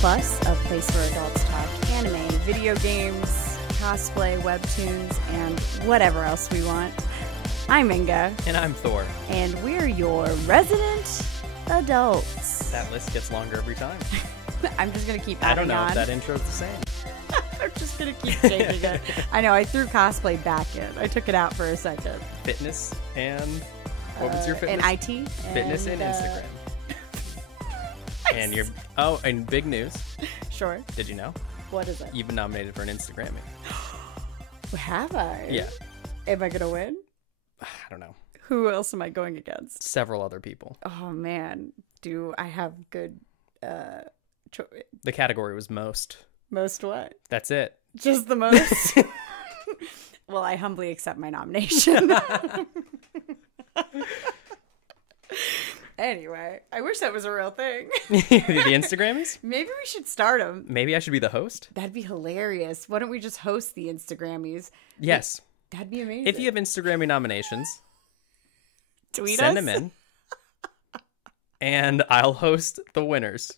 Plus, a place where adults talk anime, video games, cosplay, webtoons, and whatever else we want. I'm Inga. And I'm Thor. And we're your resident adults. That list gets longer every time. I'm just going to keep adding on. I don't know if that intro's the same. I'm just going to keep changing it. I know, I threw cosplay back in. I took it out for a second. Fitness and... What was your fitness? And IT. Fitness and Instagram. And and big news. Sure. Did you know? What is it? You've been nominated for an Instagramming. Have I? Yeah. Am I going to win? I don't know. Who else am I going against? Several other people. Oh, man. Do I have good... The category was most. Most what? That's it. Just the most? Well, I humbly accept my nomination. Anyway, I wish that was a real thing. The Instagrammies? Maybe we should start them. Maybe I should be the host? That'd be hilarious. Why don't we just host the Instagrammies? Yes. That'd be amazing. If you have Instagrammy nominations, send them in. And I'll host the winners.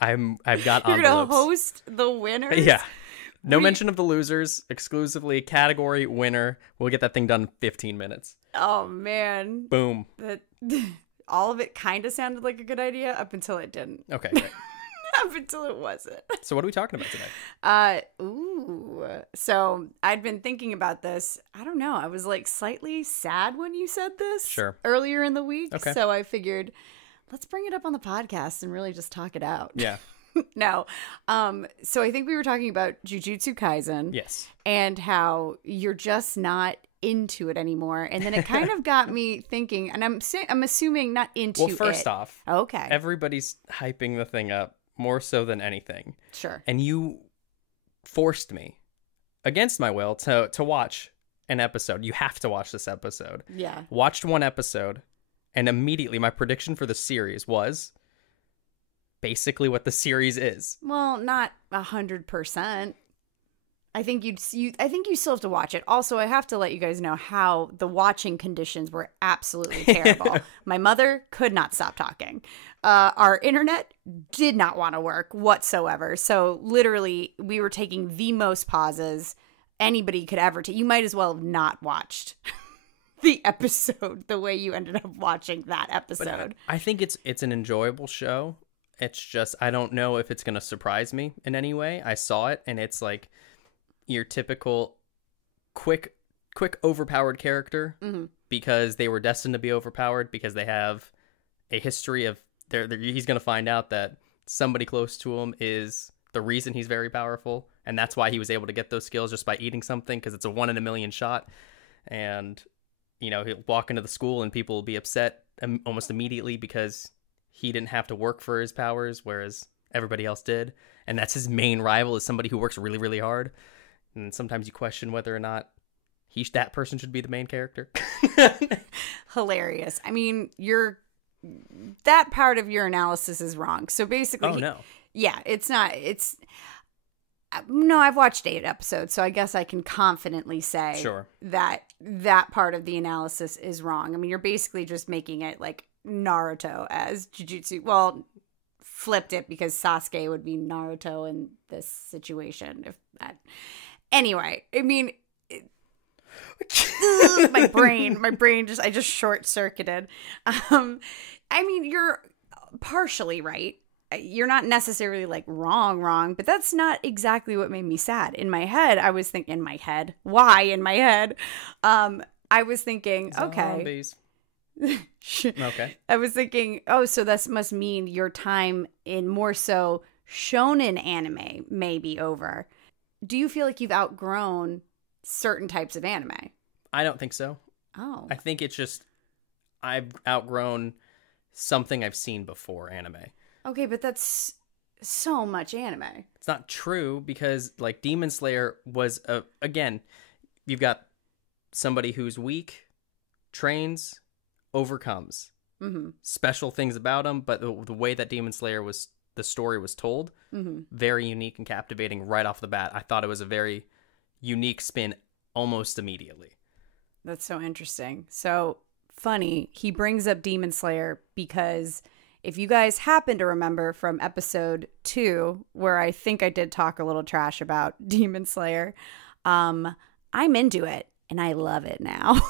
I've got envelopes. You're gonna host the winners? Yeah. No mention of the losers. Exclusively category winner. We'll get that thing done in 15 minutes. Oh, man. Boom. All of it kind of sounded like a good idea up until it didn't. Okay, great. Up until it wasn't. So what are we talking about today? So I'd been thinking about this. I don't know. I was like slightly sad when you said this. Sure. Earlier in the week. Okay. So I figured, let's bring it up on the podcast and really just talk it out. Yeah. No. So I think we were talking about Jujutsu Kaisen. Yes. And how you're just not into it anymore. And then it kind of got me thinking, and I'm assuming not into it. Well, first off, okay, everybody's hyping the thing up more so than anything. Sure. And you forced me, against my will, to watch an episode. You have to watch this episode. Yeah. Watched one episode, and immediately my prediction for the series was basically what the series is. Well, not 100%. I think you still have to watch it. Also, I have to let you guys know how the watching conditions were absolutely terrible. My mother could not stop talking. Our internet did not want to work whatsoever. So literally, we were taking the most pauses anybody could ever take. You might as well have not watched the episode the way you ended up watching that episode. But I think it's an enjoyable show. It's just, I don't know if it's going to surprise me in any way. I saw it, and it's like your typical quick overpowered character, because they were destined to be overpowered, because they have a history of he's going to find out that somebody close to him is the reason he's very powerful, and that's why he was able to get those skills just by eating something, because it's a 1 in a million shot. And he'll walk into the school and people will be upset almost immediately because he didn't have to work for his powers, whereas everybody else did. And that's his main rival, is somebody who works really, really hard. And sometimes you question whether or not that person should be the main character. Hilarious. I mean, that part of your analysis is wrong. So basically, oh no, yeah, it's not. No, I've watched 8 episodes, so I guess I can confidently say that part of the analysis is wrong. I mean, you're basically just making it like Naruto as Jujutsu. Well, flipped it because Sasuke would be Naruto in this situation. If that. Anyway, I mean, my brain I just short circuited. I mean, you're partially right. You're not necessarily like wrong, but that's not exactly what made me sad. In my head, I was thinking, why in my head? I was thinking, Zombies. Okay. I was thinking, so this must mean your time in more so shonen anime may be over. Do you feel like you've outgrown certain types of anime? I don't think so. Oh. I think it's just I've outgrown something I've seen before anime. Okay, but that's so much anime. It's not true, because like Demon Slayer was again, you've got somebody who's weak, trains, overcomes. Special things about him, but the way that Demon Slayer the story was told, very unique and captivating right off the bat. I thought it was a very unique spin almost immediately. That's so interesting. So funny, he brings up Demon Slayer because if you guys happen to remember from episode 2, where I think I did talk a little trash about Demon Slayer, I'm into it and I love it now.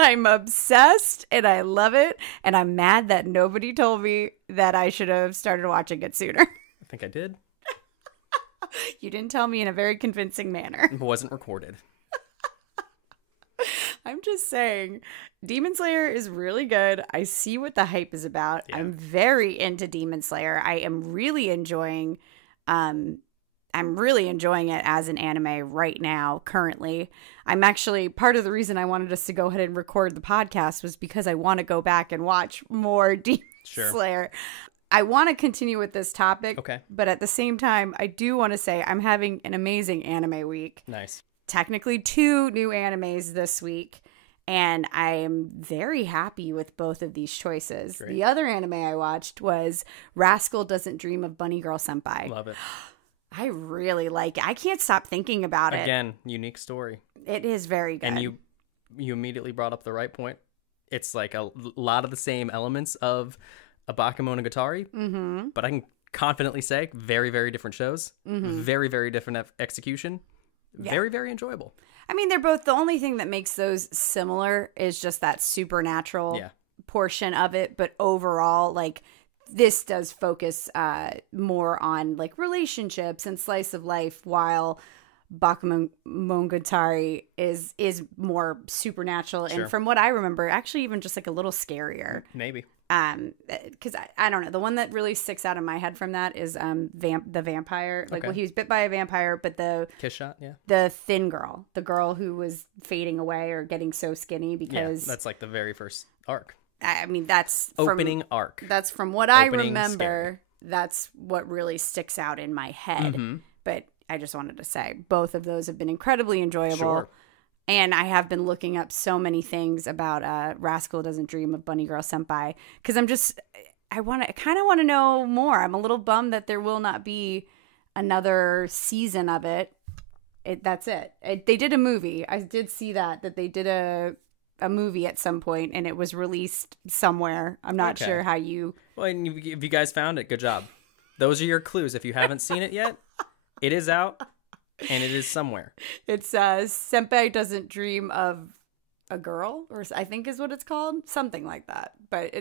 I'm obsessed and I love it. And I'm mad that nobody told me that I should have started watching it sooner. I think I did. You didn't tell me in a very convincing manner. It wasn't recorded. I'm just saying, Demon Slayer is really good. I see what the hype is about. Yeah. I'm very into Demon Slayer. I am really enjoying it as an anime right now, currently. I'm actually, part of the reason I wanted us to go ahead and record the podcast was because I want to go back and watch more Demon Slayer. I want to continue with this topic, but at the same time, I do want to say I'm having an amazing anime week. Nice. Technically 2 new animes this week, and I am very happy with both of these choices. Great. The other anime I watched was Rascal Doesn't Dream of Bunny Girl Senpai. Love it. I really like it. I can't stop thinking about it. Again, unique story. It is very good. And you immediately brought up the right point. It's like a lot of the same elements of a Bakemonogatari, but I can confidently say very, very different shows, very, very different execution. Yeah. Very, very enjoyable. I mean, they're both, the only thing that makes those similar is just that supernatural portion of it. But overall, like, this does focus more on, like, relationships and slice of life, while Bakemonogatari is more supernatural. Sure. And from what I remember, actually even just, like, a little scarier. Maybe. Because I don't know, the one that really sticks out in my head from that is the vampire, like, well, he was bit by a vampire, but the kiss shot, the thin girl, the girl who was fading away or getting so skinny, because that's like the very first arc. I mean, that's opening arc. That's from what I remember. Scary. That's what really sticks out in my head. But I just wanted to say both of those have been incredibly enjoyable. Sure. And I have been looking up so many things about Rascal Doesn't Dream of Bunny Girl Senpai, because I kind of want to know more. I'm a little bummed that there will not be another season of it. That's it. They did a movie. I did see that they did a movie at some point, and it was released somewhere. I'm not sure how you... Well, and if you guys found it, good job. Those are your clues. If you haven't seen it yet, it is out. And it is somewhere. It's Senpai Doesn't Dream of a Girl, or I think is what it's called. Something like that. But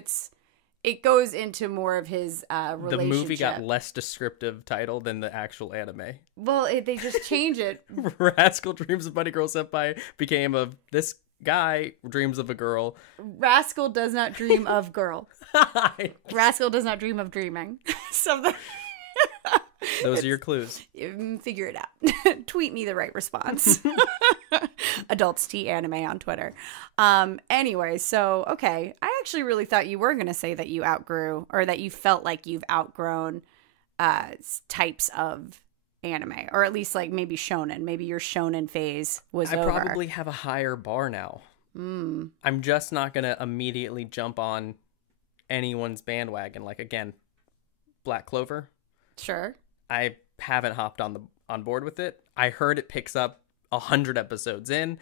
it goes into more of his relationship. The movie got less descriptive title than the actual anime. Well, they just change it. Rascal Dreams of Bunny Girl Senpai became of this guy dreams of a girl. Rascal does not dream of girl. Rascal does not dream of dreaming. Something. Those are your clues. Figure it out. Tweet me the right response. Adults Tea Anime on Twitter. Anyway, so, okay. I actually really thought you were going to say that you outgrew, or that you felt like you've outgrown types of anime. Or at least, like, maybe shonen. Maybe your shonen phase was over. I probably have a higher bar now. I'm just not going to immediately jump on anyone's bandwagon. Like, again, Black Clover. Sure. I haven't hopped on board with it. I heard it picks up 100 episodes in.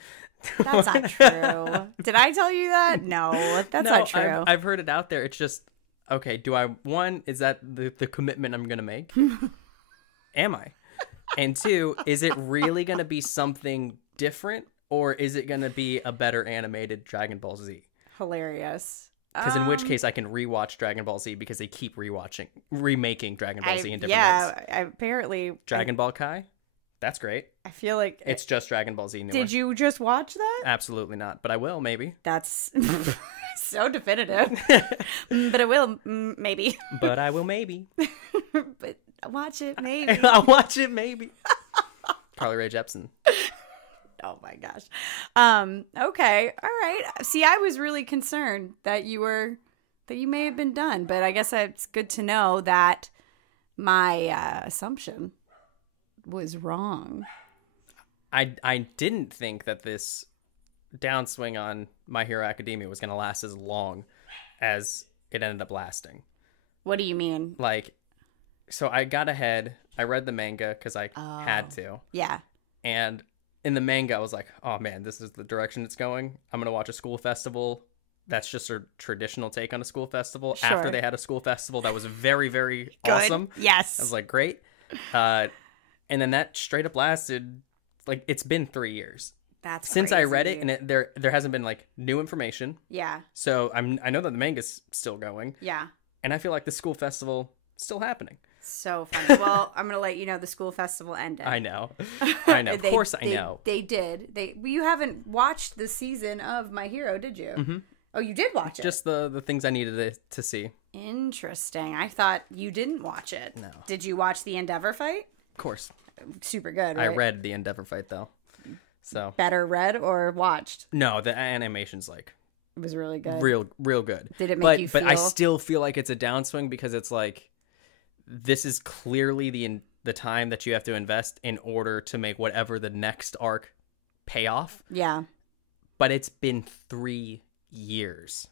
That's not true. Did I tell you that? No, that's not true. I've heard it out there. It's just, okay, is that the commitment I'm going to make? Am I? And 2, is it really going to be something different, or is it going to be a better animated Dragon Ball Z? Hilarious. Because in which case I can rewatch Dragon Ball Z, because they keep remaking Dragon Ball Z in different ways. Yeah, apparently. Dragon Ball Kai? That's great. I feel like... It's just Dragon Ball Z newer. Did you just watch that? Absolutely not, but I will, maybe. That's so definitive. But I will, maybe. But I will, maybe. But watch it, maybe. I'll watch it, maybe. Carly Rae Jepsen. Oh my gosh. Okay. All right. See, I was really concerned that you may have been done, but I guess it's good to know that my assumption was wrong. I didn't think that this downswing on My Hero Academia was going to last as long as it ended up lasting. What do you mean? Like, so I got ahead. I read the manga because I had to. Yeah. And in the manga, I was like, oh man, this is the direction it's going. I'm going to watch a school festival that's just a traditional take on a school festival. Sure. After they had a school festival that was very, very Good. awesome. Yes. I was like, great. And then that straight up lasted, like, it's been 3 years. That's since I read crazy. it, and there hasn't been like new information. Yeah. So I know that the manga's still going. Yeah. And I feel like the school festival is still happening. So funny. Well, I'm gonna let you know the school festival ended. I know. Of course I know. They did. You haven't watched the season of My Hero, did you? Mm-hmm. Oh, you did watch it. Just the things I needed to see. Interesting. I thought you didn't watch it. No. Did you watch the Endeavor fight? Of course. Super good. Right? I read the Endeavor fight though. So better read or watched? No, the animation's like it was really good. Real good. Did it make you feel? But I still feel like it's a downswing because it's like this is clearly the time that you have to invest in order to make whatever the next arc pay off. Yeah. But it's been 3 years.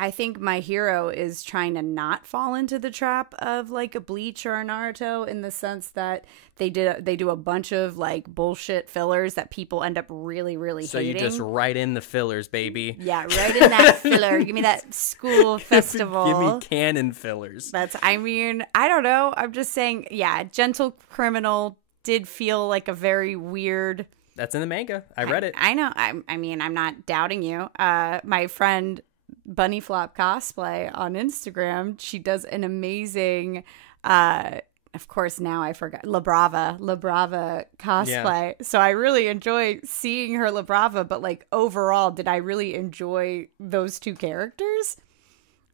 I think My Hero is trying to not fall into the trap of like a Bleach or a Naruto in the sense that they do a bunch of like bullshit fillers that people end up really, really hating. So you just write in the fillers, baby. Yeah, write in that filler. Give me that school festival. Give me canon fillers. I don't know. I'm just saying, yeah, Gentle Criminal did feel like a very weird. That's in the manga. I read it. I know. I mean, I'm not doubting you. My friend Bunny Flop Cosplay on Instagram, she does an amazing, of course now I forgot, La Brava cosplay. Yeah. So I really enjoy seeing her La Brava, but like overall, did I really enjoy those two characters?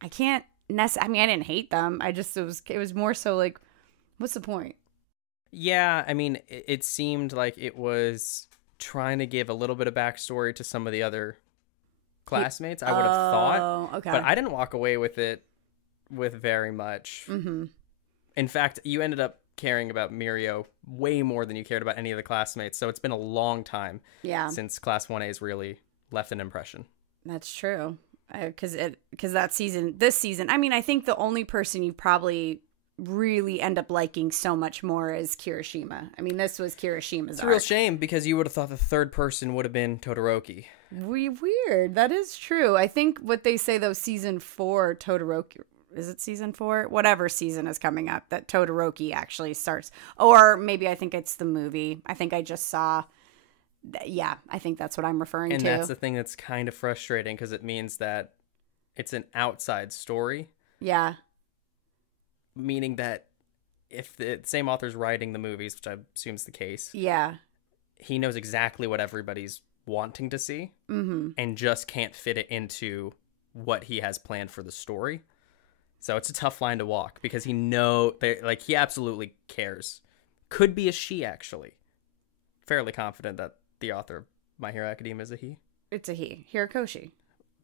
I didn't hate them. It was more so like, what's the point? Yeah, I mean, it seemed like it was trying to give a little bit of backstory to some of the other classmates, I would have thought. Okay. But I didn't walk away with it with very much. Mm-hmm. In fact, you ended up caring about Mirio way more than you cared about any of the classmates. So it's been a long time since Class 1A's really left an impression. That's true. Because this season, I mean, I think the only person you probably really end up liking so much more is Kirishima. I mean, this was Kirishima's It's a real shame because you would have thought the third person would have been Todoroki. Weird. That is true. I think what they say though, season 4 Todoroki, is it season 4? Whatever season is coming up, that Todoroki actually starts. Or maybe I think it's the movie. I think I just saw. Yeah, I think that's what I'm referring to. And that's the thing that's kind of frustrating because it means that it's an outside story. Yeah. Meaning that if the same author's writing the movies, which I assume is the case, he knows exactly what everybody's wanting to see and just can't fit it into what he has planned for the story. So it's a tough line to walk because he absolutely cares. Could be a she, actually. Fairly confident that the author of My Hero Academia is a he. It's a he. Hirokoshi.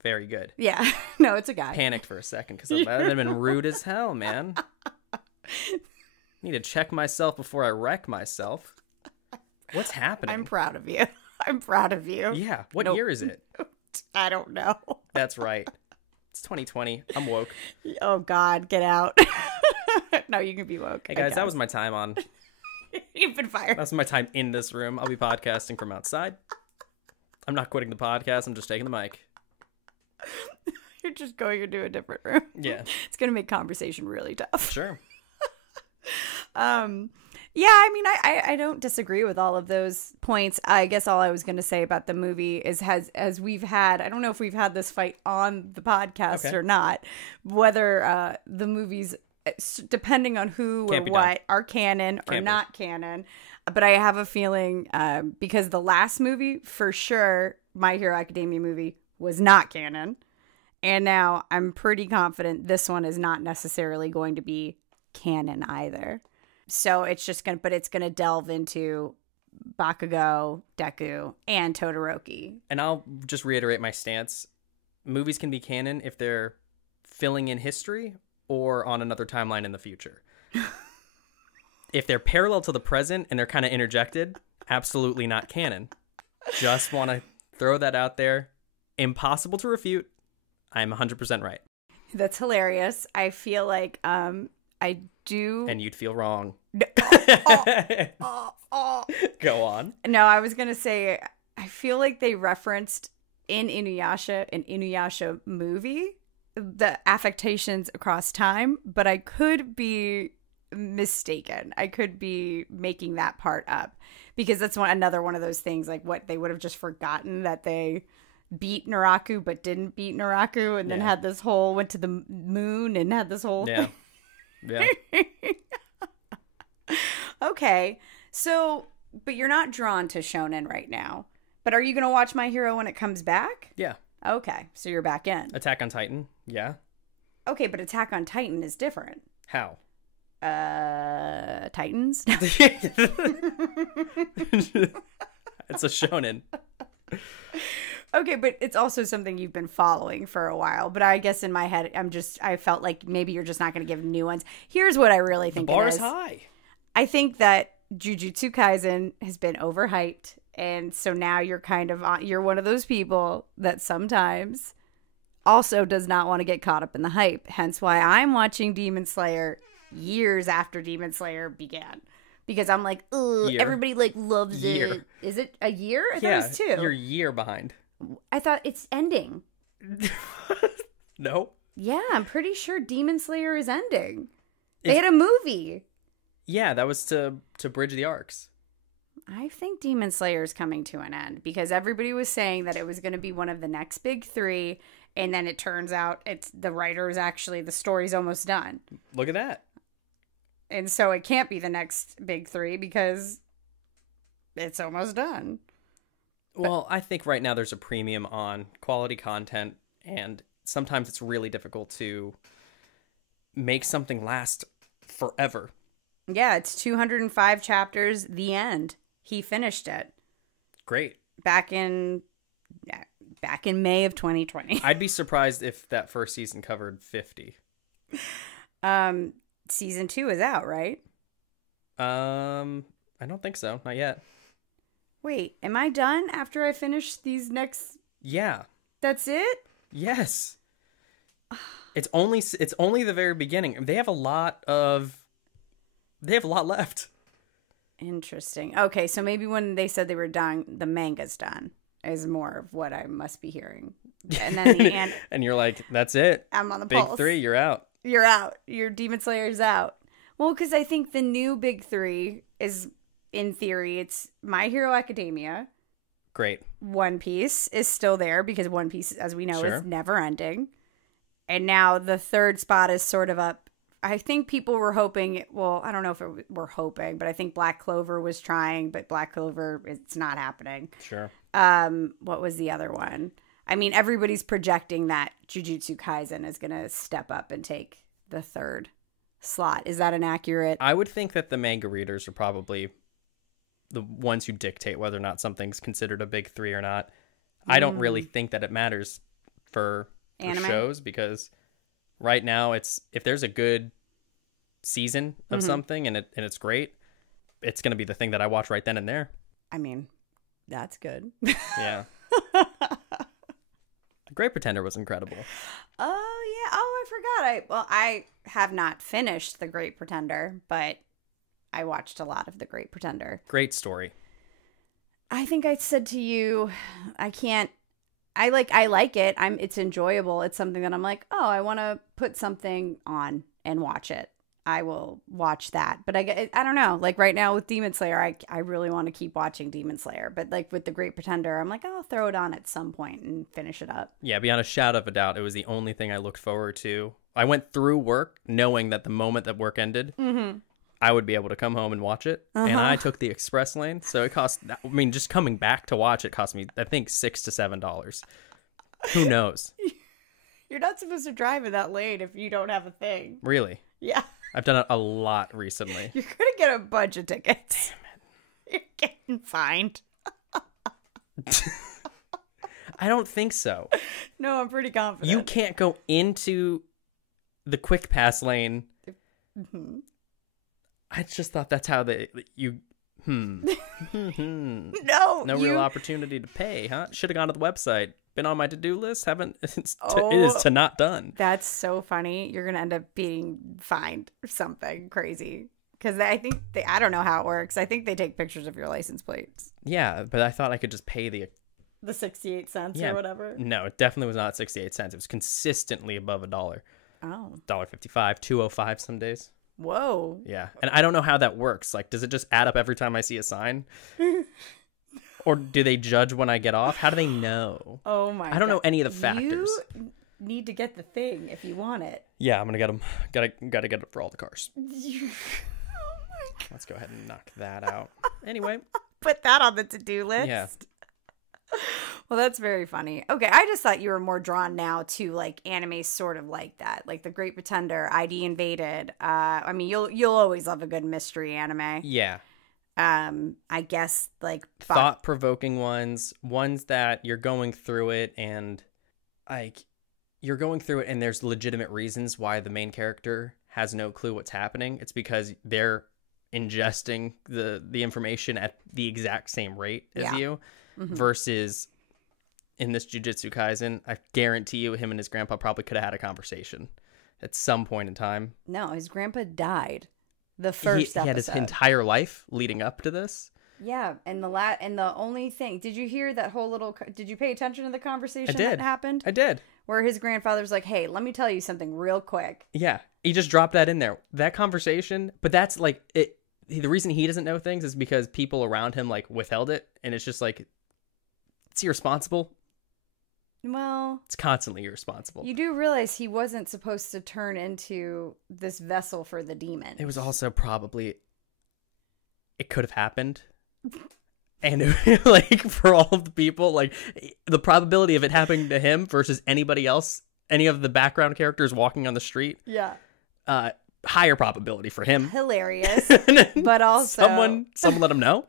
Very good. Yeah. No, it's a guy. Panicked for a second because that would have been rude as hell, man. Need to check myself before I wreck myself. What's happening? I'm proud of you. I'm proud of you. Yeah. What year is it? I don't know. That's right. It's 2020. I'm woke. Oh, God. Get out. No, you can be woke. Hey, guys, that was my time on. You've been fired. That's my time in this room. I'll be podcasting from outside. I'm not quitting the podcast. I'm just taking the mic. You're just going into a different room. Yeah. It's going to make conversation really tough. Sure. Yeah, I mean, I don't disagree with all of those points. I guess all I was going to say about the movie is as we've had, I don't know if we've had this fight on the podcast or not, whether the movies, depending on who or what, are canon or not canon. But I have a feeling because the last movie, for sure, My Hero Academia movie, was not canon. And now I'm pretty confident this one is not necessarily going to be canon either. So it's just it's going to delve into Bakugo, Deku, and Todoroki. And I'll just reiterate my stance. Movies can be canon if they're filling in history or on another timeline in the future. If they're parallel to the present and they're kind of interjected, absolutely not canon. Just want to throw that out there. Impossible to refute. I'm 100% right. That's hilarious. I feel like I do. And you'd feel wrong. Oh. Go on. No, I was going to say, I feel like they referenced in Inuyasha, an Inuyasha movie, the affectations across time, but I could be mistaken. I could be making that part up because that's another one of those things, like what they would have just forgotten that they beat Naraku but didn't beat Naraku, and then had this whole went to the moon and had this whole thing. Yeah. Okay, so but you're not drawn to shonen right now. But are you going to watch My Hero when it comes back? Yeah. Okay, so you're back in. Attack on Titan. Yeah. Okay, but Attack on Titan is different. How? Titans? It's a shonen. Okay, but it's also something you've been following for a while. But I guess in my head, I felt like maybe you're just not going to give new ones. Here's what I really think The bar it is. is high. I think that Jujutsu Kaisen has been overhyped. And so now you're you're one of those people that sometimes also does not want to get caught up in the hype. Hence why I'm watching Demon Slayer years after Demon Slayer began. Because I'm like, ugh, everybody like loves it. Is it a year? I thought it was 2. You're a year behind. I thought it's ending. No. Yeah, I'm pretty sure Demon Slayer is ending. They had a movie. Yeah, that was to bridge the arcs. I think Demon Slayer is coming to an end because everybody was saying that it was going to be one of the next big 3, and then it turns out the story's almost done. Look at that. And so it can't be the next big 3 because it's almost done. Well, I think right now there's a premium on quality content, and sometimes it's really difficult to make something last forever. Yeah, it's 205 chapters, the end. He finished it. Great. Back in May of 2020. I'd be surprised if that first season covered 50. Season 2 is out, right? I don't think so. Not yet. Wait, am I done after I finish these next? Yeah. That's it? Yes. It's only the very beginning. They have a lot left. Interesting. Okay, so maybe when they said they were done, the manga's done is more of what I must be hearing. And then and you're like, that's it. I'm on the big pulse. 3, you're out. You're out. Your Demon Slayer's out. Well, because I think the new big 3 is, in theory, it's My Hero Academia. Great. One Piece is still there because One Piece, as we know, Sure. is never ending. And now the third spot is sort of up. I think people were hoping, well, I don't know if we're hoping, but I think Black Clover was trying, but Black Clover, it's not happening. Sure. What was the other one? I mean, everybody's projecting that Jujutsu Kaisen is going to step up and take the third slot. Is that inaccurate? I would think that the manga readers are probably the ones who dictate whether or not something's considered a big 3 or not. I don't really think that it matters for shows because right now it's if there's a good season of something and it's great, it's going to be the thing that I watch right then and there. I mean, that's good. Yeah. The Great Pretender was incredible. Oh, yeah. Oh, I forgot. I have not finished The Great Pretender, but I watched a lot of The Great Pretender. Great story. I think I said to you, I like it. It's enjoyable. It's something that I'm like, oh, I want to put something on and watch it. I will watch that. But I don't know. Like right now with Demon Slayer, I really want to keep watching Demon Slayer. But like with The Great Pretender, I'm like, I'll throw it on at some point and finish it up. Yeah, beyond a shadow of a doubt, it was the only thing I looked forward to. I went through work knowing that the moment that work ended, I would be able to come home and watch it. And I took the express lane. So it cost, just coming back to watch it cost me, I think, $6 to $7. Who knows? You're not supposed to drive in that lane if you don't have a thing. Really? Yeah. I've done it a lot recently. You're going to get a bunch of tickets. Damn it. You're getting fined. I don't think so. No, I'm pretty confident. You can't go into the quick pass lane. I just thought that's how no real opportunity to pay, huh? Should have gone to the website. Been on my to-do list. Haven't. It is to not done. That's so funny. You're gonna end up being fined or something crazy because I think I don't know how it works. I think they take pictures of your license plates. Yeah, but I thought I could just pay the The 68 cents Yeah. or whatever. No, it definitely was not 68 cents. It was consistently above $1. Oh. $1.55, $2.05 some days. Whoa. Yeah. And I don't know how that works. Like, does it just add up every time I see a sign? Or do they judge when I get off? How do they know? Oh my God. I don't know any of the factors. You need to get the thing if you want it. Yeah, I'm going to get them. Gotta get it for all the cars. Oh my God. Let's go ahead and knock that out. Anyway. Put that on the to-do list. Yeah. Well, that's very funny. Okay, I just thought you were more drawn now to like anime sort of like that. Like The Great Pretender, ID Invaded. I mean, you'll always love a good mystery anime. Yeah. I guess like thought-provoking ones that you're going through it and like you're going through it and there's legitimate reasons why the main character has no clue what's happening. It's because they're ingesting the information at the exact same rate as you. Mm-hmm. Versus in this Jujutsu Kaisen, I guarantee you him and his grandpa probably could have had a conversation at some point in time. No, his grandpa died the first episode. He had his entire life leading up to this. Yeah, and the only thing, did you hear that whole little, did you pay attention to the conversation that happened? I did. Where his grandfather's like, hey, let me tell you something real quick. Yeah, he just dropped that in there. That conversation, but that's like, the reason he doesn't know things is because people around him like withheld it, and it's just like, it's irresponsible. Well, it's constantly irresponsible. You do realize he wasn't supposed to turn into this vessel for the demon. It was also probably, it could have happened. And like for all of the people, like the probability of it happening to him versus anybody else, any of the background characters walking on the street. Yeah. Higher probability for him. Hilarious. But also someone let him know.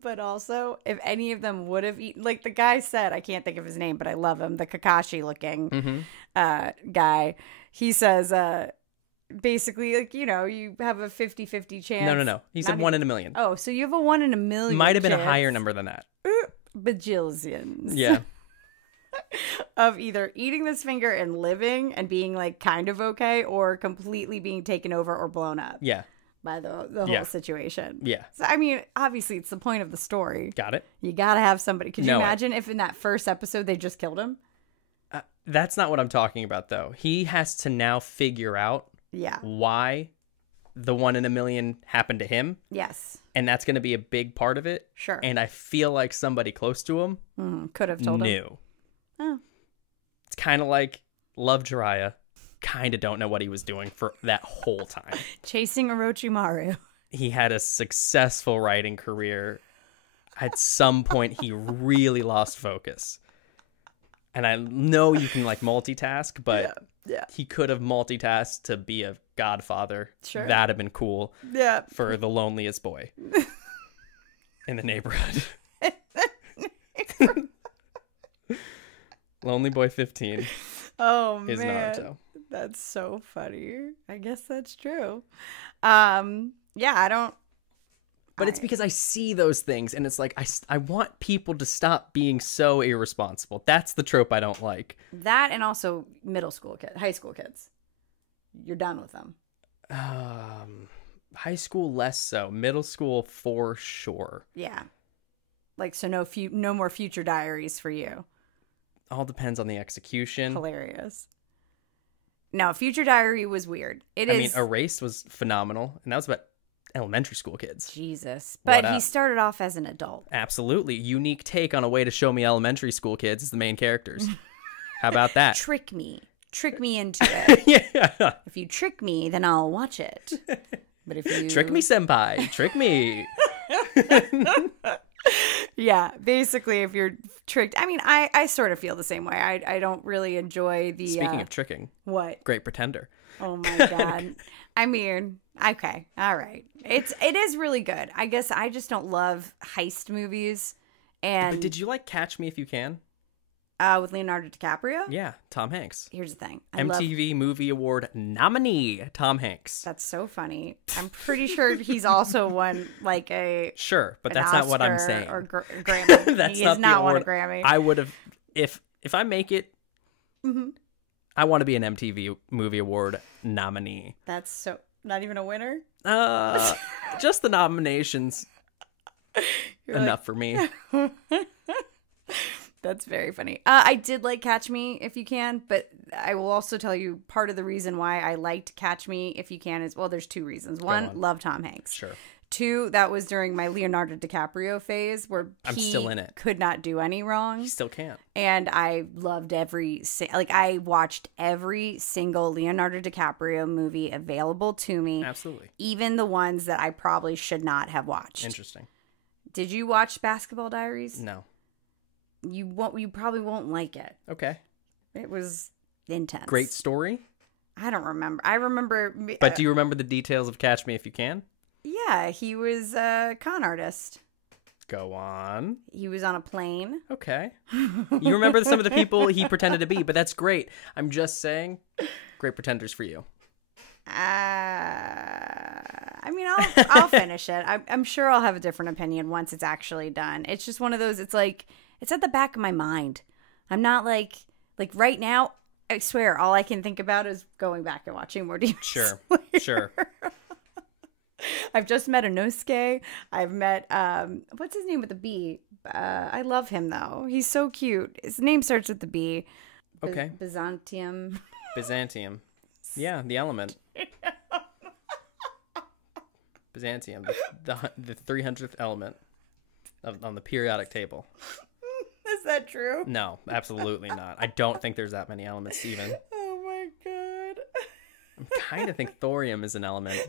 But also, if any of them would have eaten, like the guy said, I can't think of his name, but I love him, the Kakashi looking guy. He says, basically, like, you know, you have a 50-50 chance. No. He said 1 in a million. Oh, so you have a 1 in a million. Might have been a higher number than that. Bajillions. Yeah. Of either eating this finger and living and being like kind of okay, or completely being taken over or blown up. Yeah. By the whole situation. Yeah. So, I mean, obviously, it's the point of the story. Got it. You got to have somebody. Could you imagine if in that first episode they just killed him? That's not what I'm talking about, though. He has to now figure out why the 1 in a million happened to him. Yes. And that's going to be a big part of it. Sure. And I feel like somebody close to him could have told him. Oh. It's kind of like Love Jiraiya. Kind of don't know what he was doing for that whole time. Chasing Orochimaru. He had a successful writing career. At some point, he really lost focus. And I know you can like multitask, but he could have multitasked to be a godfather. Sure. That'd have been cool. Yeah. For the loneliest boy in the neighborhood. Lonely Boy 15. Oh, is man. Naruto. That's so funny. I guess that's true. Yeah, I don't. But it's because I see those things, and it's like I want people to stop being so irresponsible. That's the trope I don't like. That, and also middle school kids, high school kids. You're done with them. High school less so. Middle school for sure. Yeah. Like, so no more Future Diaries for you. All depends on the execution. Hilarious. No, Future Diary was weird. I mean, Erased was phenomenal, and that was about elementary school kids. Jesus. But he started off as an adult. Absolutely. Unique take on a way to show me elementary school kids as the main characters. How about that? Trick me into it. Yeah. If you trick me, then I'll watch it. But if you trick me, senpai, trick me. Yeah, basically, if you're tricked. I mean, I sort of feel the same way. I don't really enjoy the. Speaking of tricking, what? Great Pretender. Oh my God. I mean, okay, all right. It is really good. I guess I just don't love heist movies. And but did you like Catch Me If You Can? With Leonardo DiCaprio? Yeah, Tom Hanks. Here's the thing. MTV Movie Award nominee, Tom Hanks. That's so funny. I'm pretty sure he's also won like a Sure, but that's not what I'm saying. Or Grammy. That's he has not won a award. Grammy. I would have if I make it. Mm-hmm. I want to be an MTV Movie Award nominee. That's so not even a winner. Just the nominations. You're enough for me. That's very funny. I did like Catch Me If You Can, but I will also tell you part of the reason why I liked Catch Me If You Can is, well, there's two reasons. One, love Tom Hanks. Sure. Two, that was during my Leonardo DiCaprio phase where I'm still in it. Could not do any wrong. He still can't. And I loved I watched every single Leonardo DiCaprio movie available to me. Absolutely. Even the ones that I probably should not have watched. Interesting. Did you watch Basketball Diaries? No. You won't. You probably won't like it. Okay. It was intense. Great story. I don't remember. I remember. But do you remember the details of Catch Me If You Can? Yeah, he was a con artist. Go on. He was on a plane. Okay. You remember some of the people he pretended to be, but that's great. I'm just saying, great pretenders for you. I mean, I'll finish it. I'm sure I'll have a different opinion once it's actually done. It's just one of those. It's like it's at the back of my mind. I'm not like right now. I swear, all I can think about is going back and watching more Demon Sure, Slayer. sure. I've just met Inosuke. I've met what's his name with the B? I love him though. He's so cute. His name starts with the B. Okay. Byzantium. Byzantium. Yeah, the element. Byzantium, the 300th element on the periodic table. Is that true? No, absolutely not. I don't think there's that many elements even. Oh my god. I kind of think thorium is an element.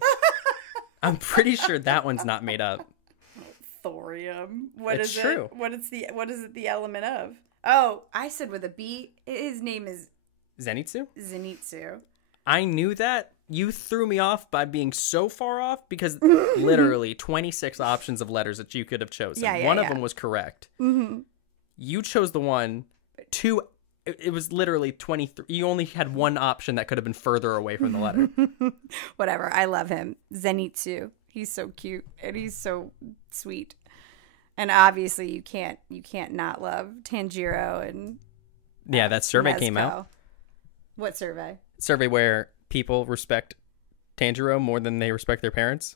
I'm pretty sure that one's not made up. Thorium. What It's is true. it? What is it the element of? Oh, I said with a B. His name is Zenitsu? Zenitsu. I knew that. You threw me off by being so far off because literally 26 options of letters that you could have chosen. One of them was correct. Mm-hmm. You chose the one. It was literally 23. You only had one option that could have been further away from the letter. Whatever. I love him. Zenitsu. He's so cute and he's so sweet. And obviously you can't not love Tanjiro and Yeah, that survey Nezuko. came out. What survey? Survey where people respect Tanjiro more than they respect their parents.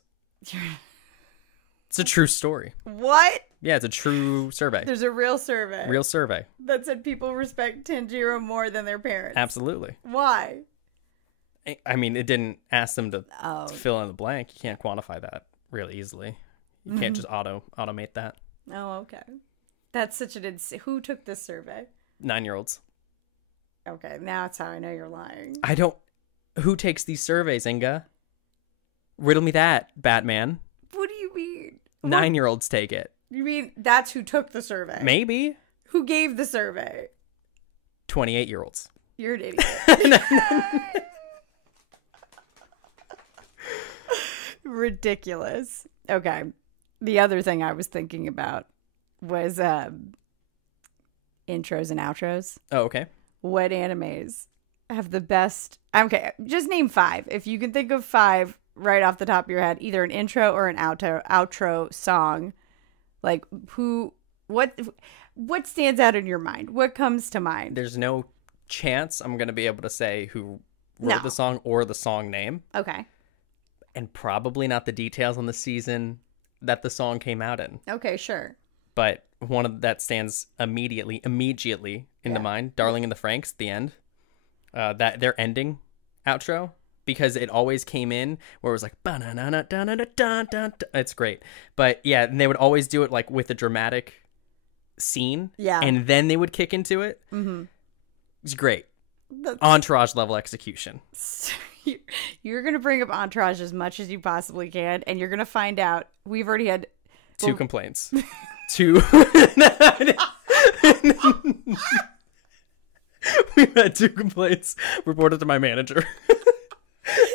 It's a true story. What? Yeah, it's a true survey. There's a real survey. Real survey. That said people respect Tanjiro more than their parents. Absolutely. Why? I mean, it didn't ask them to fill in the blank. You can't quantify that really easily. You can't just automate that. Oh, okay. That's such an who took this survey? 9-year-olds. Okay, now it's how I know you're lying. I don't. Who takes these surveys, Inga? Riddle me that, Batman. What do you mean? 9-year-olds take it. You mean that's who took the survey? Maybe. Who gave the survey? 28-year-olds. You're an idiot. Ridiculous. Okay. The other thing I was thinking about was intros and outros. Oh, okay. What animes have the best? Okay, just name 5. If you can think of 5 right off the top of your head, either an intro or an outro song. Like what stands out in your mind? What comes to mind? There's no chance I'm going to be able to say who wrote the song or the song name. Okay. And probably not the details on the season that the song came out in. Okay, sure. But one of that stands immediately in the mind. Darling in the Franxx, the end. That their ending outro, because it always came in where it was like ba-na-na-na-da-na-da-da-da-da. It's great. But yeah, and they would always do it like with a dramatic scene. Yeah. And then they would kick into it. Mm-hmm. It's great. Entourage level execution. You're going to bring up Entourage as much as you possibly can, and you're going to find out we've already had 2 complaints. 2. We've had 2 complaints reported to my manager.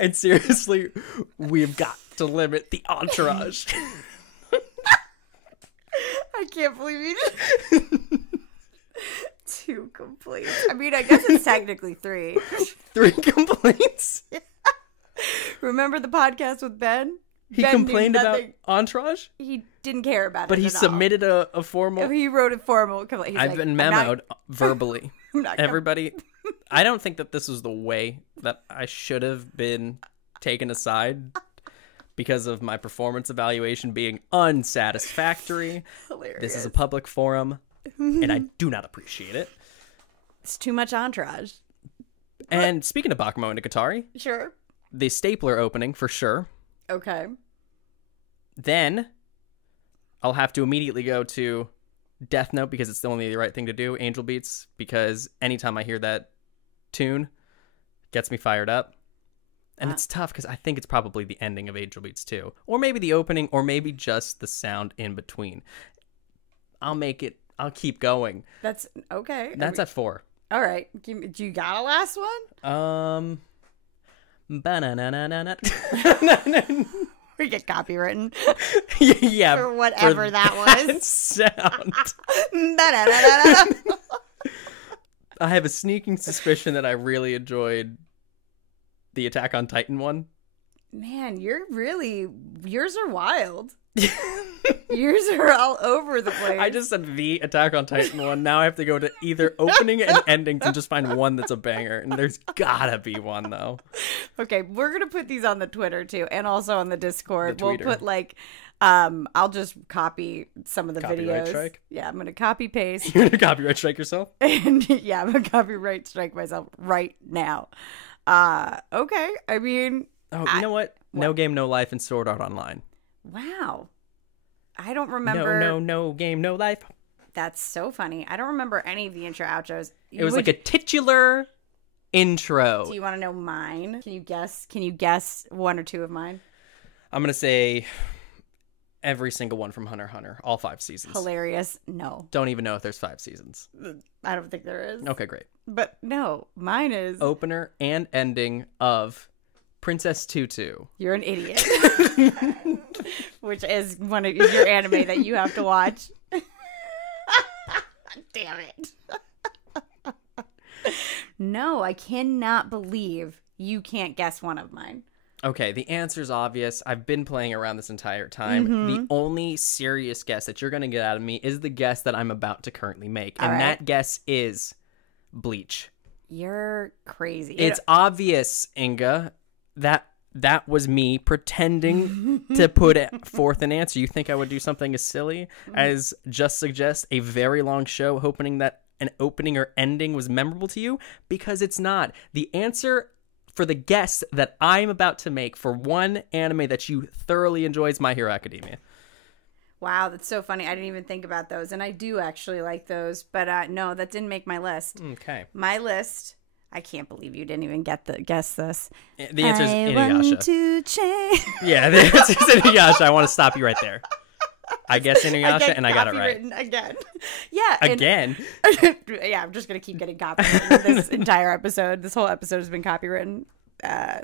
And seriously, we've got to limit the entourage. I can't believe you did. 2 complaints. I mean, I guess it's technically 3. 3 complaints? Remember the podcast with Ben? He complained about entourage? He didn't care about it. But he submitted a formal. He wrote a formal complaint. I've been memoed verbally. I'm not Everybody, I don't think that this was the way that I should have been taken aside because of my performance evaluation being unsatisfactory. Hilarious. This is a public forum. and I do not appreciate it. It's too much entourage. And speaking of Bakumo and Monogatari, Sure. the stapler opening for sure. Okay. Then I'll have to immediately go to Death Note because it's the only right thing to do. Angel Beats, because anytime I hear that tune, it gets me fired up. And it's tough because I think it's probably the ending of Angel Beats too. Or maybe the opening, or maybe just the sound in between. I'll keep going. That's okay. That's at 4. All right. Do you got a last one? Ba-na-na-na-na-na. We get copywritten. Yeah. Or whatever that was. Sound. I have a sneaking suspicion that I really enjoyed the Attack on Titan one. Man, yours are wild. Yours are all over the place. I just said the Attack on Titan one. Now I have to go to either opening and ending to just find one that's a banger. And there's gotta be one, though. Okay, we're going to put these on the Twitter, too. And also on the Discord. The we'll tweeter. put, like, I'll just copy some of the Copyright videos. strike? Yeah, I'm going to copy paste. You're gonna copyright strike yourself? And yeah, I'm going to copyright strike myself right now. Okay. I mean... Oh, you know what? No Game, No Life and Sword Art Online. Wow. I don't remember. No game, no life. That's so funny. I don't remember any of the intro outros. It was like a titular intro. Do you want to know mine? Can you guess? Can you guess one or two of mine? I'm gonna say every single one from Hunter x Hunter, all 5 seasons. Hilarious. No. Don't even know if there's 5 seasons. I don't think there is. Okay, great. But no, mine is. Opener and ending of Princess Tutu. You're an idiot. Which is your anime that you have to watch. Damn it. No, I cannot believe you can't guess one of mine. Okay, the answer's obvious. I've been playing around this entire time. The only serious guess that you're going to get out of me is the guess that I'm about to currently make. And that guess is Bleach. You're crazy. It's obvious, Inga. That was me pretending to put forth an answer. You think I would do something as silly as just suggest a very long show, hoping that an opening or ending was memorable to you? Because it's not. The answer for the guess that I'm about to make for one anime that you thoroughly enjoy is My Hero Academia. Wow, that's so funny. I didn't even think about those. And I do actually like those. But no, that didn't make my list. Okay. My list... I can't believe you didn't even guess this. The answer is Inuyasha. I want to change. Yeah, the answer is Inuyasha. I want to stop you right there. I guess Inuyasha, and I got it right. Again. Yeah. Again? Yeah, I'm just going to keep getting copywritten this entire episode. This whole episode has been copywritten.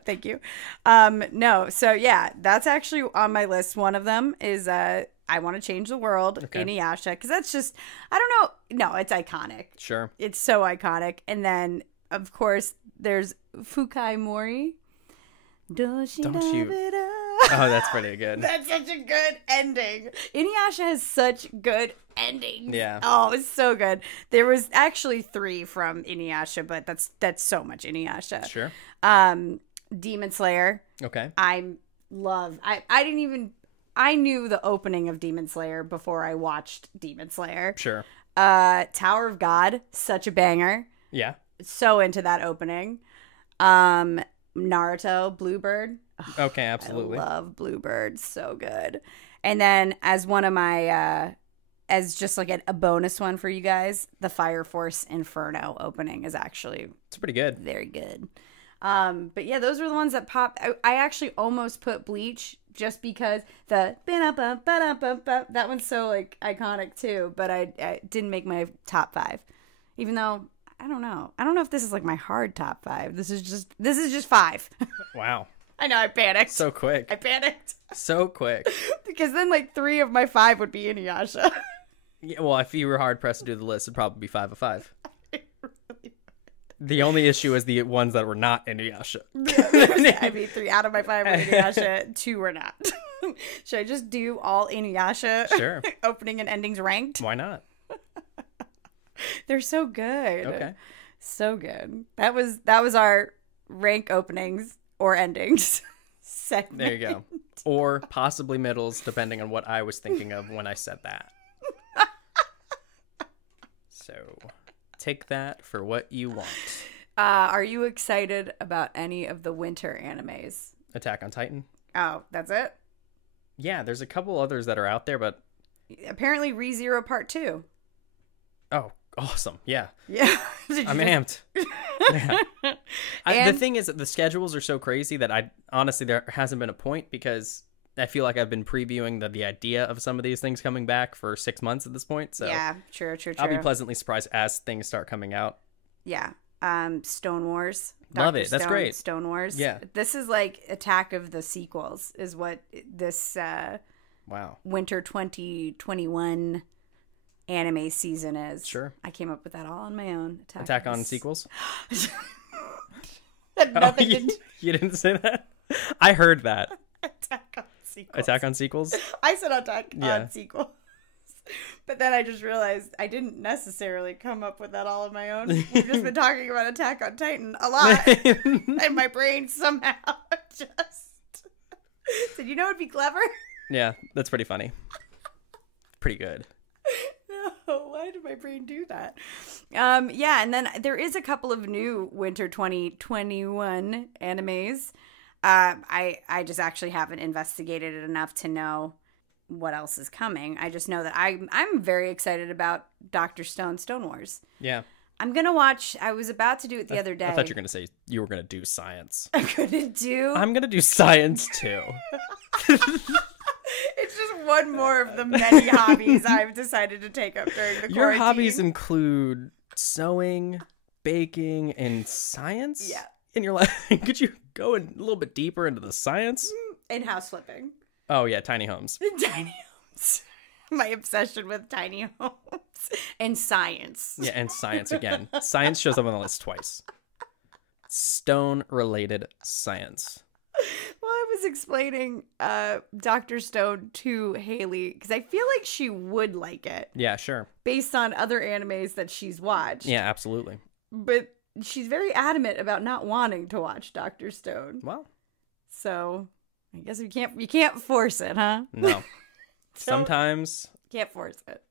Thank you. No, so yeah, that's actually on my list. One of them is I Want to Change the World, Inuyasha, because that's just, I don't know. No, it's iconic. Sure. It's so iconic. And then, of course, there's Fukai Mori. Don't you? Oh, that's pretty good. That's such a good ending. Inuyasha has such good endings. Yeah. Oh, it's so good. There was actually 3 from Inuyasha, but that's so much Inuyasha. Sure. Demon Slayer. Okay. I knew the opening of Demon Slayer before I watched Demon Slayer. Sure. Tower of God, such a banger. Yeah. So into that opening. Naruto, Bluebird. Okay, absolutely. I love Bluebird. So good. And then as one of my, as just like a bonus one for you guys, the Fire Force Inferno opening is actually... It's pretty good. Very good. But yeah, those were the ones that popped. I actually almost put Bleach just because that one's so like iconic too, but I didn't make my top 5. Even though... I don't know if this is like my hard top 5. This is just 5. Wow. I know, I panicked. So quick. I panicked. So quick. Because then like 3 of my 5 would be Inuyasha. Yeah, well, if you were hard pressed to do the list, it'd probably be 5 of 5. The only issue is the ones that were not Inuyasha. I mean, 3 out of my 5 were Inuyasha, 2 were not. Should I just do all Inuyasha? Sure. Opening and endings ranked? Why not? They're so good. Okay. So good. That was our rank openings or endings segment. There you go. Or possibly middles, depending on what I was thinking of when I said that. So take that for what you want. Are you excited about any of the winter animes? Attack on Titan. Oh, that's it? Yeah, there's a couple others that are out there, but apparently ReZero Part 2. Oh, awesome. Yeah. Yeah. I'm amped. Yeah. The thing is that the schedules are so crazy that I honestly, there hasn't been a point because I feel like I've been previewing the idea of some of these things coming back for 6 months at this point. So yeah, true. I'll be pleasantly surprised as things start coming out. Yeah. Stone Wars. Love it. That's great. Stone Wars. Yeah. This is like Attack of the sequels is what this wow. winter 2021 anime season is. Sure. I came up with that all on my own. Attack on sequels? You didn't say that? I heard that. Attack on sequels. Attack on sequels? I said Attack on sequels. But then I just realized I didn't necessarily come up with that all on my own. We've just been talking about Attack on Titan a lot. And my brain somehow just said, you know what would be clever? Yeah, that's pretty funny. Pretty good. No, why did my brain do that? Yeah, and then there is a couple of new winter 2021 animes. I just actually haven't investigated it enough to know what else is coming. I just know that I'm very excited about Dr. Stone Wars. Yeah. I'm going to watch. I was about to do it the other day. I thought you were going to say you were going to do science. I'm going to do science too. It's just one more of the many hobbies I've decided to take up during the quarantine. Your hobbies include sewing, baking, and science? Yeah. And you're like, could you go a little bit deeper into the science? And house flipping. Oh, yeah, tiny homes. Tiny homes. My obsession with tiny homes. And science. Yeah, and science again. Science shows up on the list twice. Stone-related science. Well, I was explaining Dr. Stone to Haley because I feel like she would like it. Yeah, sure. Based on other animes that she's watched. Yeah, absolutely. But she's very adamant about not wanting to watch Dr. Stone. Well. So I guess you can't force it, huh? No. Sometimes can't force it.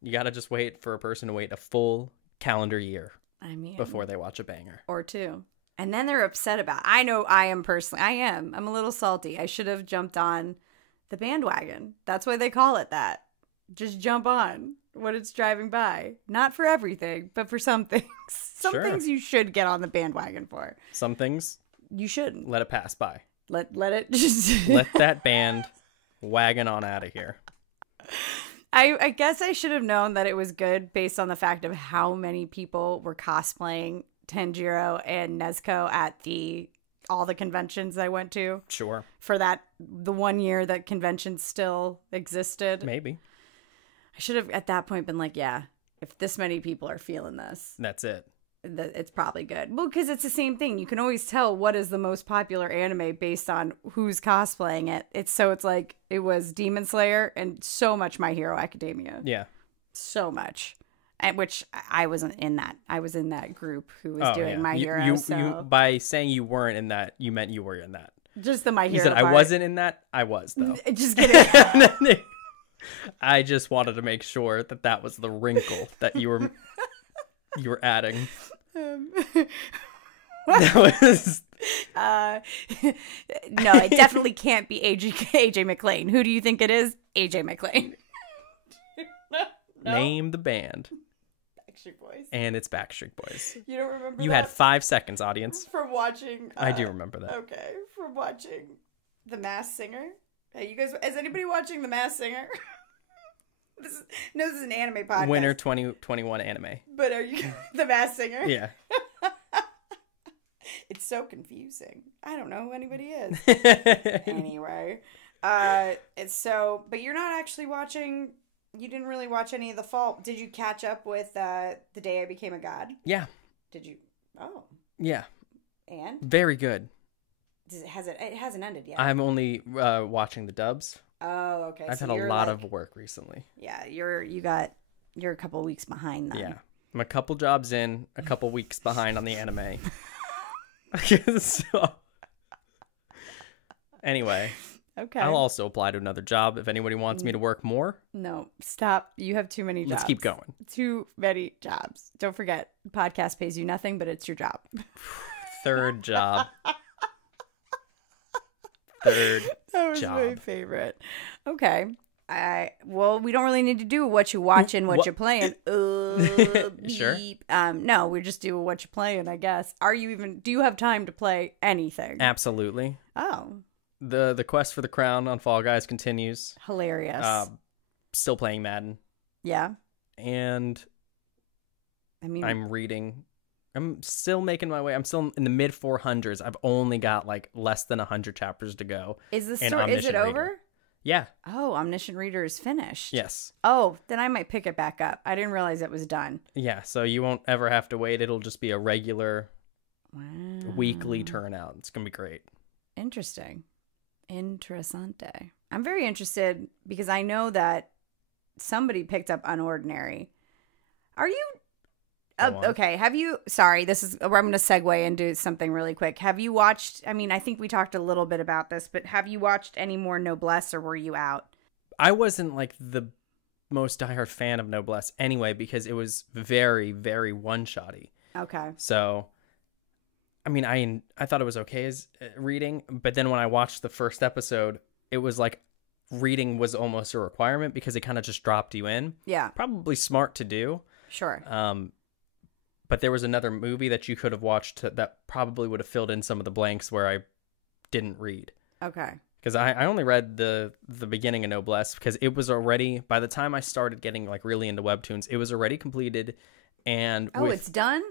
You gotta just wait for a person to wait a full calendar year. I mean, before they watch a banger. Or two. And then they're upset about it. I know I'm a little salty. I should have jumped on the bandwagon. That's why they call it that. Just jump on when it's driving by. Not for everything, but for some things. Some things you should get on the bandwagon for. Some things you shouldn't. Let it pass by. Let it just let that band wagon on out of here. I guess I should have known that it was good based on the fact of how many people were cosplaying Tanjiro and Nezuko at all the conventions I went to. Sure. For the 1 year that conventions still existed. Maybe. I should have at that point been like, yeah, if this many people are feeling this. That's it. It's probably good. Well, because it's the same thing. You can always tell what is the most popular anime based on who's cosplaying it. It's like it was Demon Slayer and so much My Hero Academia. Yeah. So much. Which I wasn't in that. I was in that group who was doing My Hero. You, by saying you weren't in that, you meant you were in that. Just the My Hero. You said part. I wasn't in that. I was though. Just kidding. I just wanted to make sure that was the wrinkle that you were adding. That was. No, it definitely can't be AJ McLean. Who do you think it is? AJ McLean. No. Name the band. Backstreet Boys. And it's Backstreet Boys. You don't remember You had 5 seconds, audience. From watching... I do remember that. Okay. From watching The Masked Singer. Hey, you guys... Is anybody watching The Masked Singer? This is an anime podcast. Winter 2021 anime. But are you... The Masked Singer? Yeah. It's so confusing. I don't know who anybody is. Anyway. But you're not actually watching... You didn't really watch any of the fall. Did you catch up with The Day I Became a God? Yeah. Did you? Oh. Yeah. And? Very good. It hasn't ended yet. I'm only watching the dubs. Oh, okay. I've had a lot of work recently. Yeah, you're a couple weeks behind then. Yeah. I'm a couple jobs in, a couple weeks behind on the anime. So, anyway. Okay. I'll also apply to another job if anybody wants me to work more. No, stop. You have too many jobs. Let's keep going. Too many jobs. Don't forget, podcast pays you nothing, but it's your job. Third job. Third That was job. my favorite. Okay. Well, we don't really need to do what you watching, what you playing. Sure. No, we just do what you playing, I guess. Do you have time to play anything? Absolutely. Oh, The quest for the crown on Fall Guys continues. hilarious. Still playing Madden. Yeah. And I mean, I'm reading. I'm still making my way. I'm still in the mid 400s. I've only got like less than 100 chapters to go. is in it Omniscient over? Reader. Yeah. Oh, Omniscient Reader is finished. Yes. Oh, then I might pick it back up. I didn't realize it was done. Yeah. So you won't ever have to wait. It'll just be a regular Wow. weekly turnout. It's going to be great. Interesting. Interessante. I'm very interested because I know that somebody picked up Unordinary. Are you... Go on. okay, have you... Sorry, this is where I'm going to segue and do something really quick. Have you watched... I mean, I think we talked a little bit about this, but have you watched any more Noblesse or were you out? I wasn't like the most diehard fan of Noblesse anyway because it was very, very one-shotty. Okay. So, I mean, I thought it was okay as reading, but then when I watched the first episode, it was like reading was almost a requirement because it kind of just dropped you in. Yeah, Probably smart to do. sure. But there was another movie that you could have watched that probably would have filled in some of the blanks where I didn't read. Okay. Because I only read the beginning of Noblesse because it was already, by the time I started getting like really into webtoons, it was already completed. And It's done?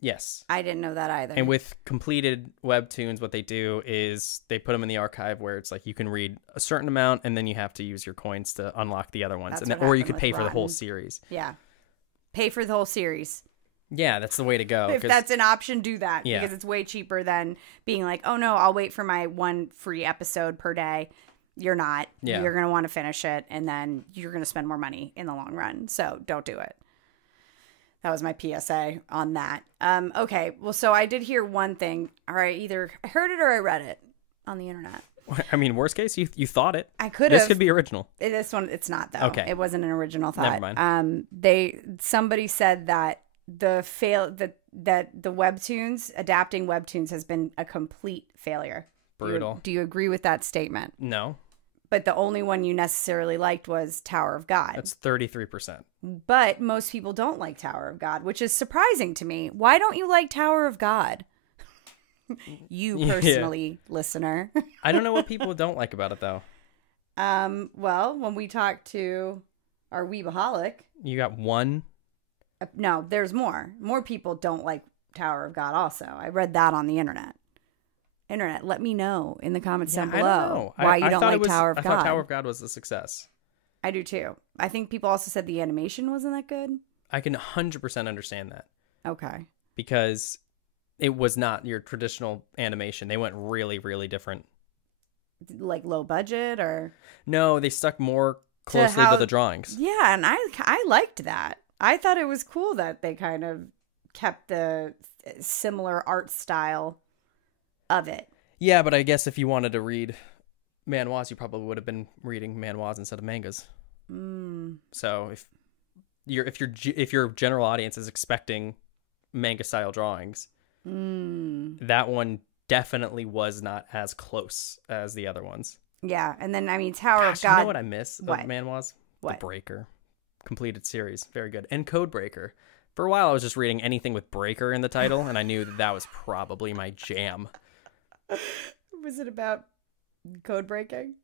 yes. I didn't know that either. And with completed webtoons, what they do is they put them in the archive where it's like you can read a certain amount and then you have to use your coins to unlock the other ones. That's And then, what or you happened could pay with for the whole Rotten. series. Yeah. Pay for the whole series. Yeah, that's the way to go. If 'cause- that's an option, do that. Yeah. Because it's way cheaper than being like, oh no, I'll wait for my one free episode per day. You're not. Yeah. You're going to want to finish it and then you're going to spend more money in the long run. So don't do it. That was my PSA on that. Okay. Well, so I did hear one thing. All right. Either I heard it or I read it on the internet. I mean, worst case, you thought it. I could This have. could be original. This one, it's not though. Okay. It wasn't an original thought. Never mind. Somebody said that that the webtoons, adapting webtoons has been a complete failure. Brutal. Do you agree with that statement? No, But the only one you necessarily liked was Tower of God. that's 33%. But most people don't like Tower of God, which is surprising to me. Why don't you like Tower of God? You personally, listener. I don't know what people don't like about it, though. Well, when we talked to our Weebaholic, You got one. no, there's more. More people don't like Tower of God also. I read that on the internet. Internet, let me know in the comments down I below don't know. why you I don't thought like it was, Tower of I God. thought Tower of God was a success. I do too. I think people also said the animation wasn't that good. I can 100% understand that Okay. because it was not your traditional animation. They went really, really different. Like low budget or... No, they stuck more closely how- to the drawings. Yeah, and I liked that. I thought it was cool that they kind of kept the similar art style of it. Yeah, but I guess if you wanted to read manhwas, you probably would have been reading manhwas instead of mangas. So if your general audience is expecting manga style drawings, that one definitely was not as close as the other ones. Yeah, and then I mean Tower Gosh, of God. you know what I miss What? of manhwas? What? The Breaker completed series, very good, and Code Breaker. For a while, I was just reading anything with Breaker in the title, and I knew that was probably my jam. Was it about code breaking?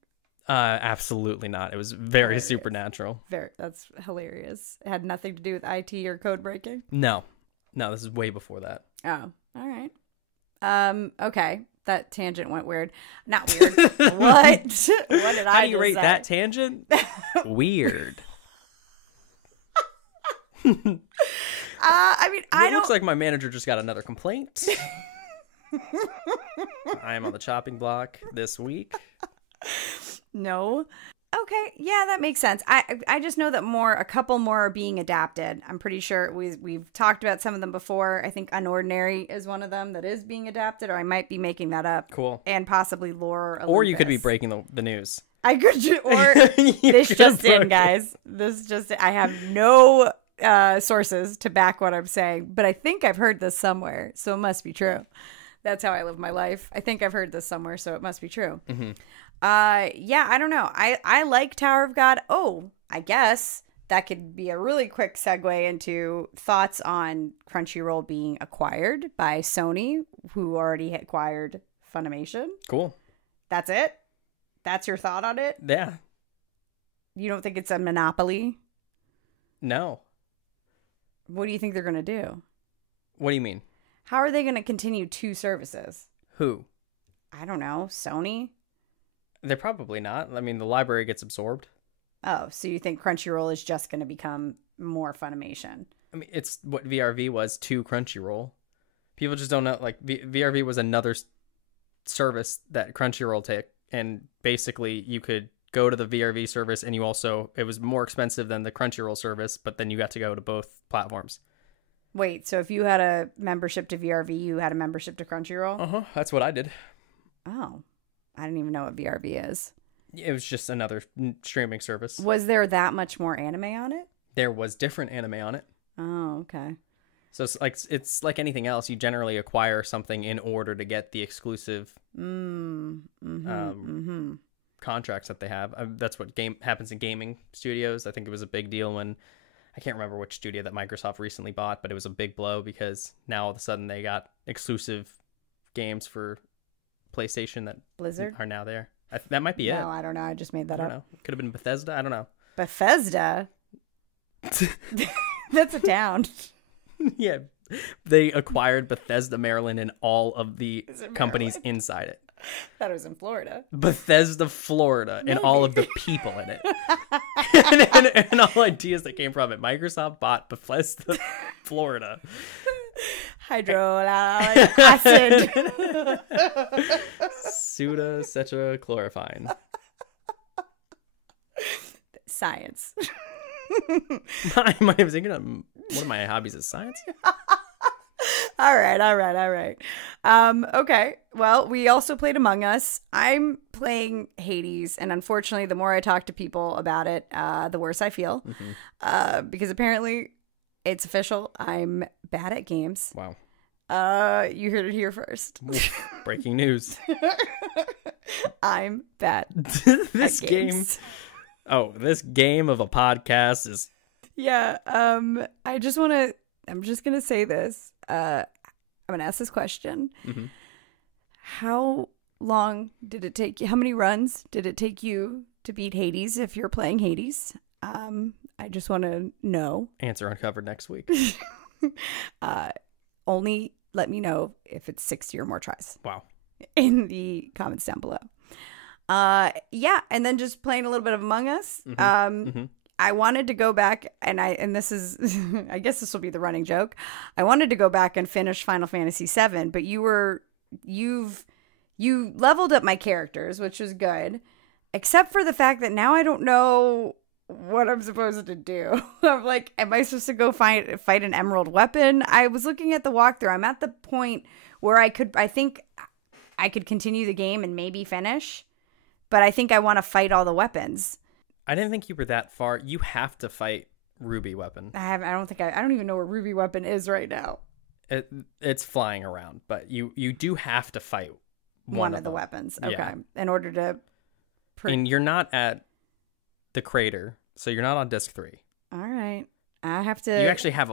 Absolutely not. It was very Hilarious. supernatural. That's hilarious. It had nothing to do with IT or code breaking. No, this is way before that. Oh, all right. Okay. That tangent went weird. Not weird. What? What did I How do you just rate say? that tangent? Weird. I mean, I It looks don't. like my manager just got another complaint. I am on the chopping block this week. No. Okay, yeah, that makes sense. I just know that a couple more are being adapted. I'm pretty sure we've talked about some of them before. I think Unordinary is one of them that is being adapted, or I might be making that up. Cool. And possibly Lore Olympus. Or you could be breaking the news. I could, or this just in, guys. I have no sources to back what I'm saying, but I think I've heard this somewhere, so it must be true. That's how I live my life. I think I've heard this somewhere, so it must be true. Mm-hmm. Yeah, I don't know. I like Tower of God. Oh, I guess that could be a really quick segue into thoughts on Crunchyroll being acquired by Sony, who already acquired Funimation. Cool. That's it? That's your thought on it? Yeah. You don't think it's a monopoly? No. What do you think they're going to do? What do you mean? How are they going to continue two services? Who? I don't know. Sony? They're probably not. I mean, the library gets absorbed. Oh, so you think Crunchyroll is just going to become more Funimation? I mean, it's what VRV was to Crunchyroll. People just don't know. Like, VRV was another service that Crunchyroll took. And basically, you could go to the VRV service, and it was more expensive than the Crunchyroll service, but then you got to go to both platforms. Wait, so if you had a membership to VRV, you had a membership to Crunchyroll? Uh-huh. That's what I did. Oh, I didn't even know what VRV is. It was just another streaming service. Was there that much more anime on it? There was different anime on it. Oh, okay. So it's like anything else. You generally acquire something in order to get the exclusive contracts that they have. That's what happens in gaming studios. I think it was a big deal when, I can't remember which studio that Microsoft recently bought, but it was a big blow because now all of a sudden they got exclusive games for PlayStation that Blizzard are now there. That might be it. No, I don't know. I just made that up. Could have been Bethesda. I don't know. Bethesda? That's a town. Yeah. They acquired Bethesda, Maryland, and all of the companies inside it. Thought it was in Florida. Bethesda, Florida, and all of the people in it. and all ideas that came from it. Microsoft bought Bethesda, Florida. Hydraulic acid. Pseudotetrachlorophine. Science. My name is Ingrid. One of my hobbies is science. All right. Okay. Well, we also played Among Us. I'm playing Hades, and unfortunately, the more I talk to people about it, the worse I feel. Mm-hmm. Because apparently, it's official. I'm bad at games. Wow. You heard it here first. Breaking news. I'm bad. This game. Oh, this game of a podcast is. Yeah. I'm just gonna say this. I'm gonna ask this question. Mm-hmm. How long did it take you? How many runs did it take you to beat Hades if you're playing Hades? I just want to know. Answer uncovered next week. Only let me know if it's 60 or more tries. Wow. In the comments down below. Yeah, and then just playing a little bit of Among Us. Mm-hmm. I wanted to go back and this is I guess this will be the running joke. I wanted to go back and finish Final Fantasy VII, but you leveled up my characters, which was good, except for the fact that now I don't know what I'm supposed to do. I'm like, am I supposed to go fight an emerald weapon? I was looking at the walkthrough. I'm at the point where I think I could continue the game and maybe finish, but I think I want to fight all the weapons. I didn't think you were that far. You have to fight Ruby Weapon. I don't even know where Ruby Weapon is right now. It's flying around, but you do have to fight one of the weapons. Okay. Yeah. In order to and you're not at the crater, so you're not on disc 3. All right. I have to. You actually have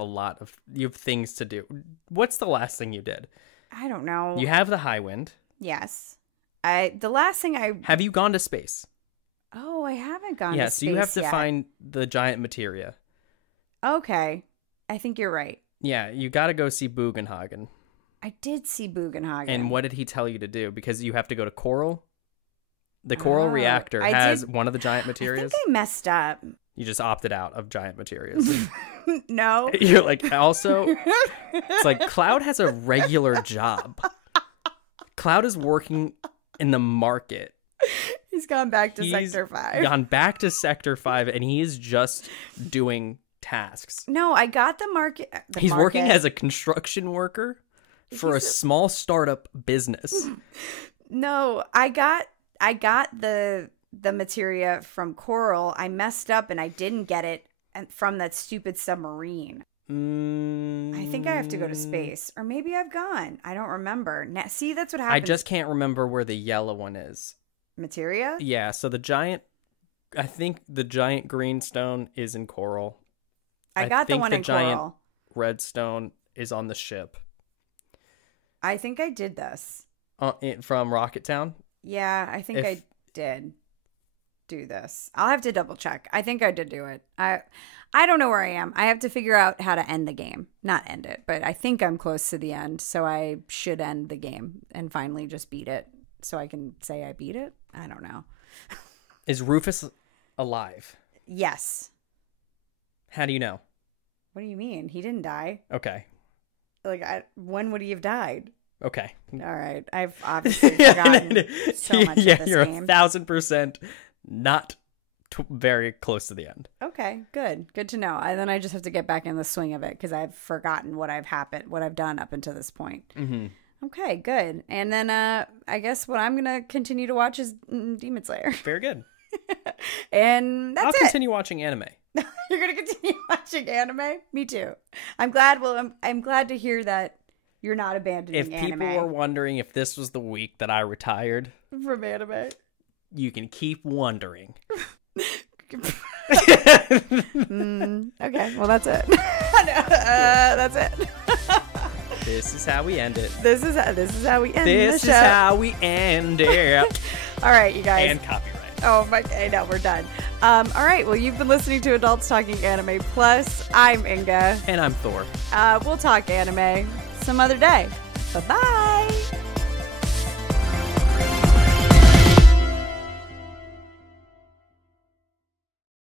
you have things to do. What's the last thing you did? I don't know. You have the high wind. Yes. The last thing have you gone to space? Oh, I haven't gone to space yet. Yeah, so you have to find the giant materia. Okay. I think you're right. Yeah, you got to go see Bugenhagen. I did see Bugenhagen. And what did he tell you to do? Because you have to go to Coral. The Coral reactor has one of the giant materias. I think I messed up. You just opted out of giant materias. No. You're like, also, it's like Cloud has a regular job. Cloud is working in the market. He's gone back to He's Sector 5. gone back to Sector 5, and he is just doing tasks. No, I got the market. He's working as a construction worker for a small startup business. No, I got the materia from Coral. I messed up and I didn't get it from that stupid submarine. I think I have to go to space, or maybe I've gone. I don't remember. Now, see, that's what happens. I just can't remember where the yellow one is. Materia? Yeah, so I think the giant green stone is in Coral. I got the one in Coral. The giant red stone is on the ship. I think I did this. From Rocket Town? Yeah, I think I did do this. I'll have to double check. I think I did do it. I don't know where I am. I have to figure out how to end the game. Not end it, but I think I'm close to the end, so I should end the game and finally just beat it so I can say I beat it. I don't know. Is Rufus alive? Yes. How do you know? What do you mean? He didn't die. Okay. Like, when would he have died? Okay. All right. I've obviously forgotten so much of this you're game. 1,000% not very close to the end. Okay, good. Good to know. Then I just have to get back in the swing of it because I've forgotten what I've done up until this point. Mm-hmm. Okay, good. And then I guess what I'm going to continue to watch is Demon Slayer. Very good. And that's I'll continue watching anime. You're going to continue watching anime? Me too. I'm glad to hear that you're not abandoning anime. If people were wondering if this was the week that I retired from anime, you can keep wondering. Okay, well that's it. That's it. This is how we end it. This is how we end this the show. This is how we end it. All right, you guys. And copyright. Oh my! I know we're done. All right. Well, you've been listening to Adults Talking Anime Plus. I'm Inga. And I'm Thor. We'll talk anime some other day. Bye bye.